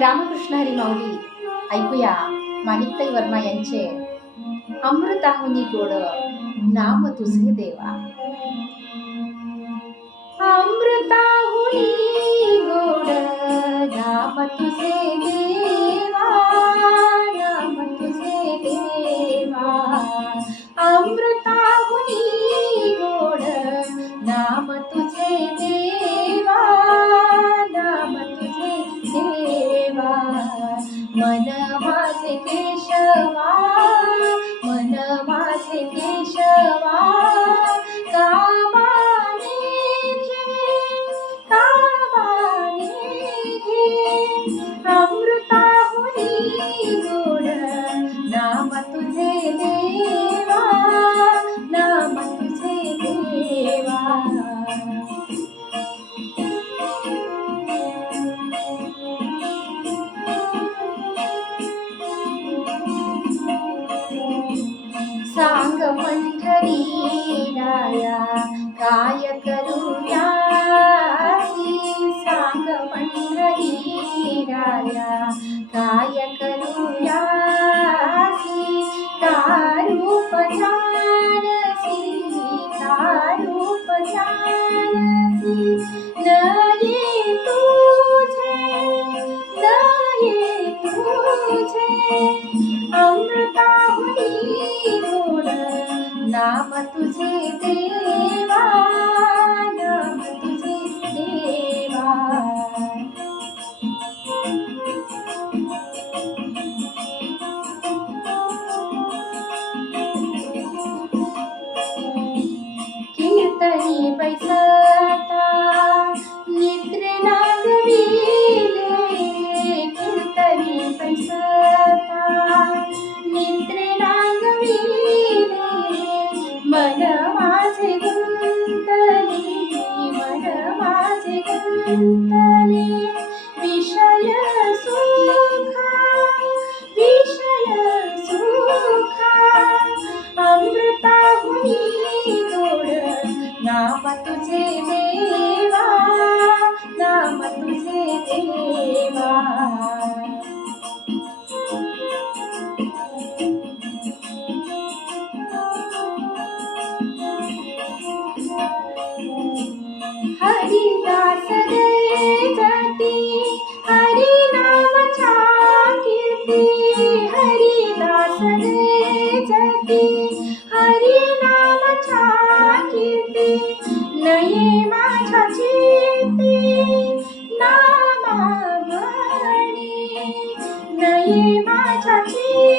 रामकृष्ण हरी माऊली ऐकूया माणिकताई वर्मा यांचे अमृताहुनी गोड नाम तुझे देवा. अमृताहुनी गोड नाम तुझे देवा, नाम तुझे देवा. अमृताहुनी गोड नाम तुझे देवा, नाम तुझे देवा. मन माझे केशवा, मन माझे केशवा, कामाने घे, कामाने घे. अमृताहुनी गोड नाम तुझे देवा, नाम तुझे देवा. सांग पंढरी राया काय करूया, सांग पंढरी राया काय करूया. रूप जानसी, रूप जानसी. न ये तुझे, न ये तुझे. अमृताहुनी गोड नाम तुझे देवा, नाम तुझे देवा. कीर्तनी बैसता निद्रे नागविले, कीर्तनी बैसता निद्रे नागविले. मन माझे गुंतले, मन माझे गुंतले. विषय सुखा, विषय सुखा. अमृताहुनी गोड नाम तुझे देवा, नाम तुझे देवा. हरिदास रे जटी, हरि नामच्या कीर्ती. हरिदास रे जटी, हरि नामच्या कीर्ती. नये माझ्या चित्ती नामावणी, नये माझ्या चित्ती